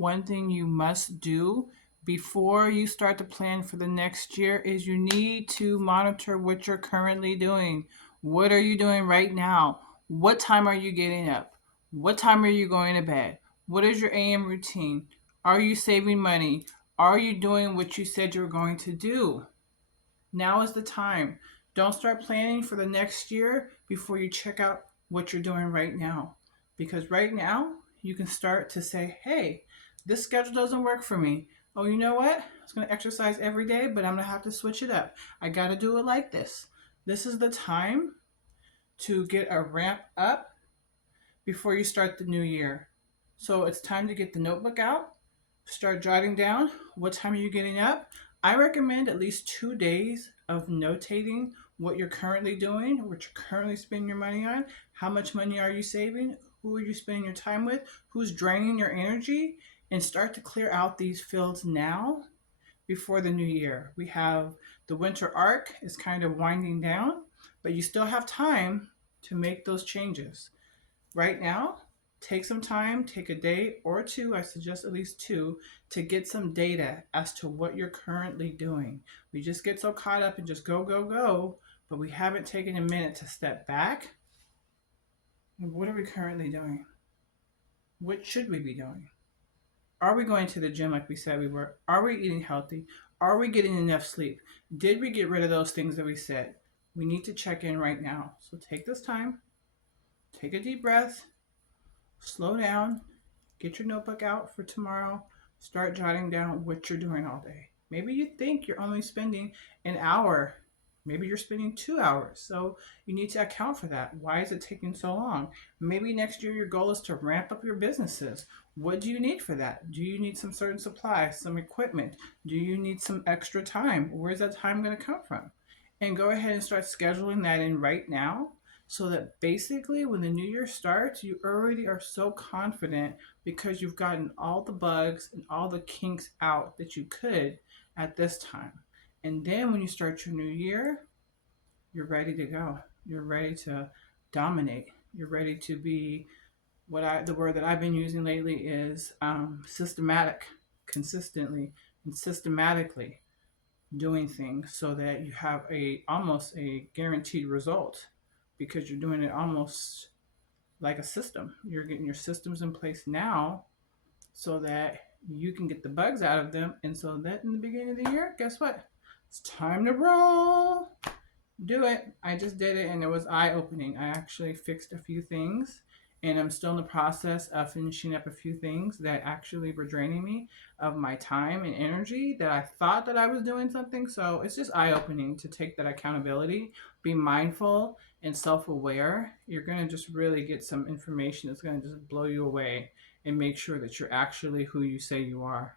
one thing you must do before you start to plan for the next year is you need to monitor what you're currently doing. What are you doing right now? What time are you getting up? What time are you going to bed? What is your AM routine? Are you saving money? Are you doing what you said you were going to do? Now is the time. Don't start planning for the next year before you check out what you're doing right now. Because right now, you can start to say, hey, this schedule doesn't work for me. Oh, you know what? I was going to exercise every day, but I'm going to have to switch it up. I got to do it like this. This is the time to get a ramp up before you start the new year. So it's time to get the notebook out, start jotting down what time are you getting up. I recommend at least 2 days of notating what you're currently doing, what you're currently spending your money on, how much money are you saving, who are you spending your time with, who's draining your energy, and start to clear out these fields now before the new year. We have the winter arc is kind of winding down, but you still have time to make those changes. Right now, take some time, take a day or two, I suggest at least two, to get some data as to what you're currently doing. We just get so caught up and just go, go, go, but we haven't taken a minute to step back. What are we currently doing? What should we be doing? Are we going to the gym like we said we were? Are we eating healthy? Are we getting enough sleep? Did we get rid of those things that we said? We need to check in right now. So take this time, take a deep breath, slow down, get your notebook out for tomorrow, start jotting down what you're doing all day. Maybe you think you're only spending an hour. Maybe you're spending 2 hours. So you need to account for that. Why is it taking so long? Maybe next year your goal is to ramp up your businesses. What do you need for that? Do you need some certain supplies, some equipment? Do you need some extra time? Where's that time going to come from? And go ahead and start scheduling that in right now so that basically when the new year starts, you already are so confident because you've gotten all the bugs and all the kinks out that you could at this time. And then when you start your new year, you're ready to go. You're ready to dominate. You're ready to be the word that I've been using lately is systematic, consistently and systematically doing things so that you have a almost a guaranteed result because you're doing it almost like a system. You're getting your systems in place now so that you can get the bugs out of them. And so that in the beginning of the year, guess what? It's time to roll. Do it. I just did it and it was eye opening. I actually fixed a few things and I'm still in the process of finishing up a few things that actually were draining me of my time and energy that I thought that I was doing something. So it's just eye opening to take that accountability, be mindful and self aware. You're going to just really get some information that's going to just blow you away and make sure that you're actually who you say you are.